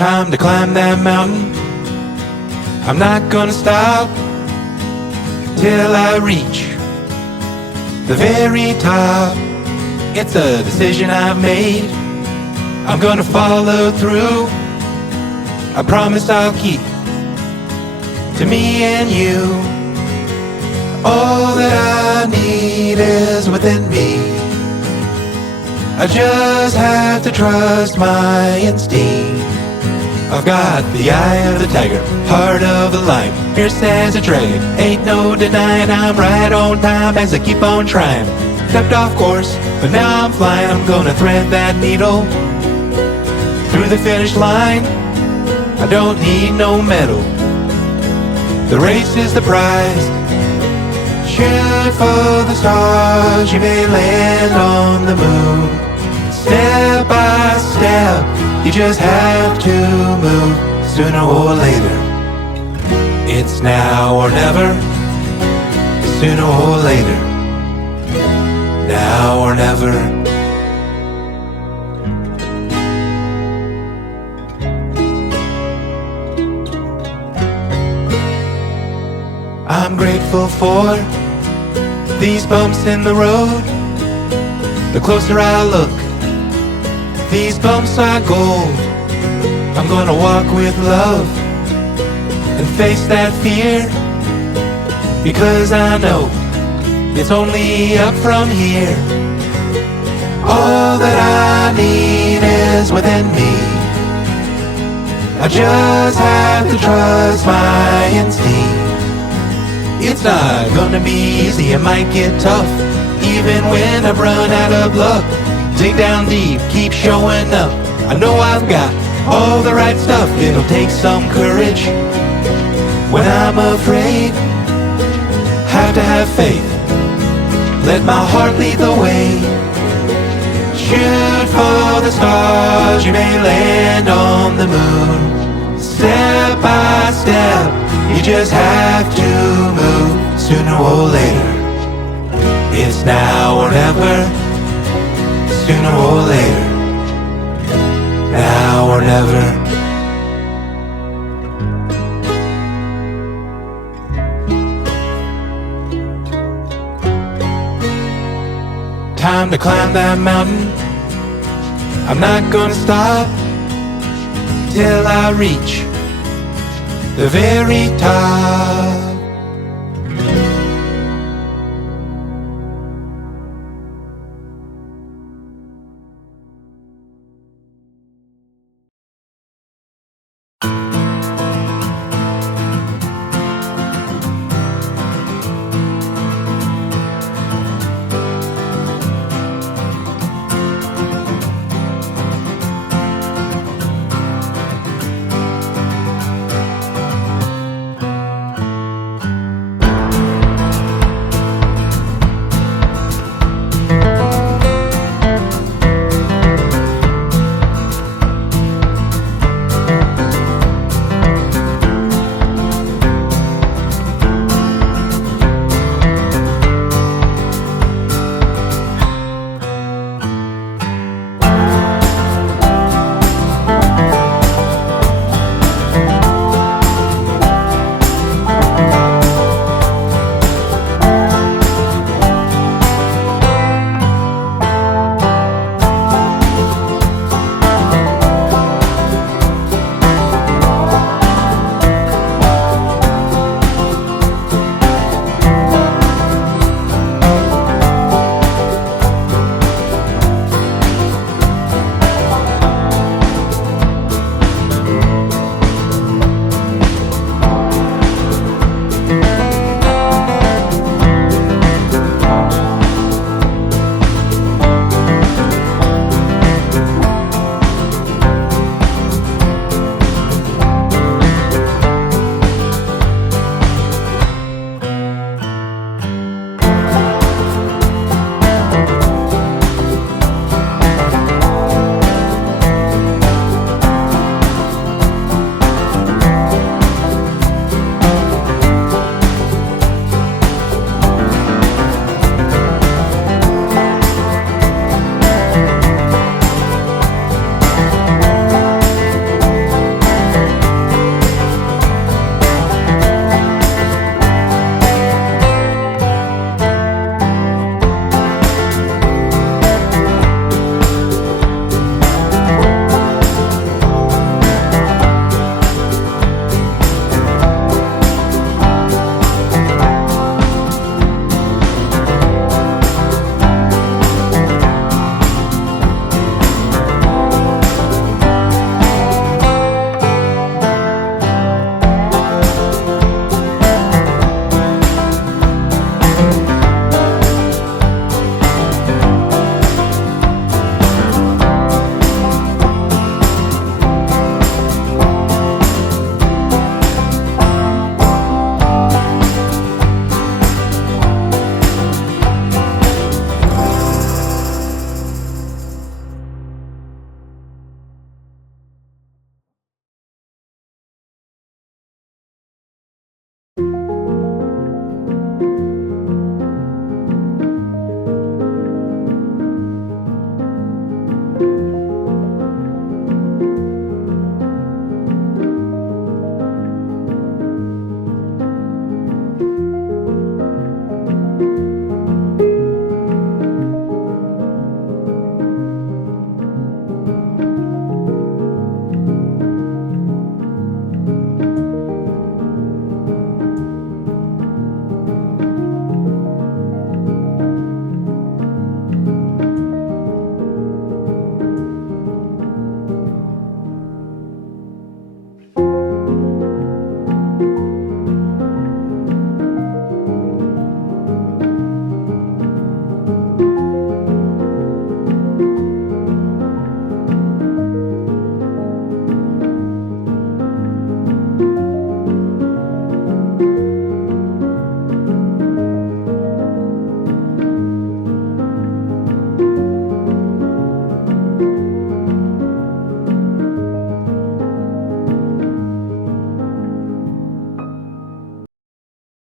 Time to climb that mountain. I'm not gonna stop till I reach the very top. It's a decision I've made. I'm gonna follow through. I promise I'll keep to me and you. All that I need is within me. I just have to trust my instinct. I've got the eye of the tiger, heart of the lion, fierce as a dragon. Ain't no denying I'm right on time as I keep on trying. Stepped off course, but now I'm flying. I'm gonna thread that needle through the finish line. I don't need no medal. The race is the prize. Shoot for the stars, you may land on the moon. Step by step, you just have to move. Sooner or later, it's now or never. Sooner or later, now or never. I'm grateful for these bumps in the road. The closer I look, these bumps are gold. I'm gonna walk with love and face that fear, because I know it's only up from here. All that I need is within me. I just have to trust my instinct. It's not gonna be easy, it might get tough, even when I've run out of luck. Dig down deep, keep showing up. I know I've got all the right stuff. It'll take some courage when I'm afraid. Have to have faith, let my heart lead the way. Shoot for the stars, you may land on the moon. Step by step, you just have to move. Sooner or later, it's now or never. Sooner or later, now or never. Time to climb that mountain. I'm not gonna stop till I reach the very top.